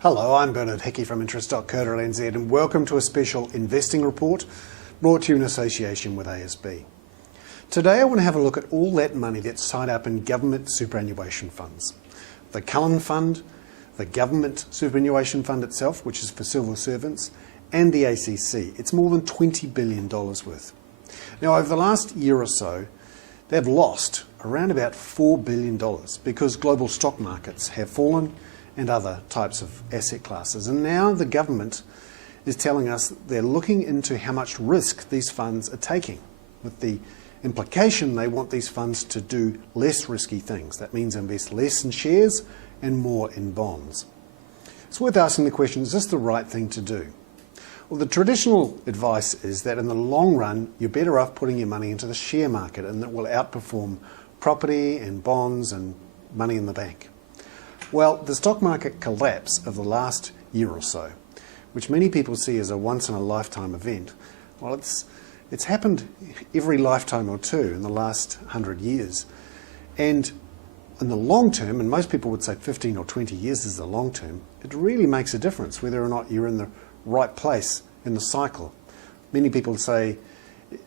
Hello, I'm Bernard Hickey from Interest.co.nz and welcome to a special investing report brought to you in association with ASB. Today I want to have a look at all that money that's tied up in government superannuation funds. The Cullen Fund, the Government Superannuation Fund itself, which is for civil servants, and the ACC. It's more than $20 billion worth. Now over the last year or so, they've lost around about $4 billion because global stock markets have fallen and other types of asset classes. And now the government is telling us they're looking into how much risk these funds are taking, with the implication they want these funds to do less risky things. That means invest less in shares and more in bonds. It's worth asking the question, is this the right thing to do? Well, the traditional advice is that in the long run, you're better off putting your money into the share market, and that will outperform property and bonds and money in the bank. Well, the stock market collapse of the last year or so, which many people see as a once-in-a-lifetime event, well, it's happened every lifetime or two in the last 100 years. And in the long term, and most people would say 15 or 20 years is the long term, it really makes a difference whether or not you're in the right place in the cycle. Many people say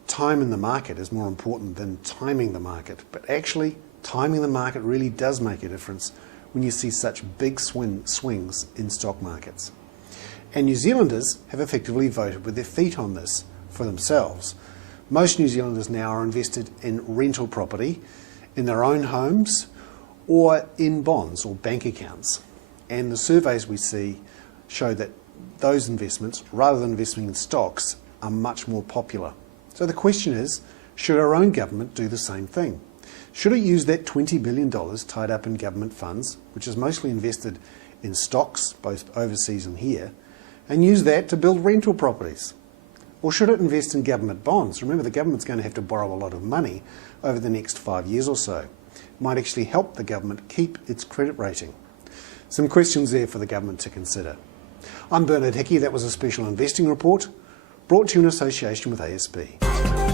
time in the market is more important than timing the market, but actually timing the market really does make a difference when you see such big swings in stock markets. And New Zealanders have effectively voted with their feet on this for themselves. Most New Zealanders now are invested in rental property, in their own homes, or in bonds or bank accounts. And the surveys we see show that those investments, rather than investing in stocks, are much more popular. So the question is, should our own government do the same thing? Should it use that $20 billion tied up in government funds, which is mostly invested in stocks, both overseas and here, and use that to build rental properties? Or should it invest in government bonds? Remember, the government's going to have to borrow a lot of money over the next 5 years or so. It might actually help the government keep its credit rating. Some questions there for the government to consider. I'm Bernard Hickey. That was a special investing report brought to you in association with ASB.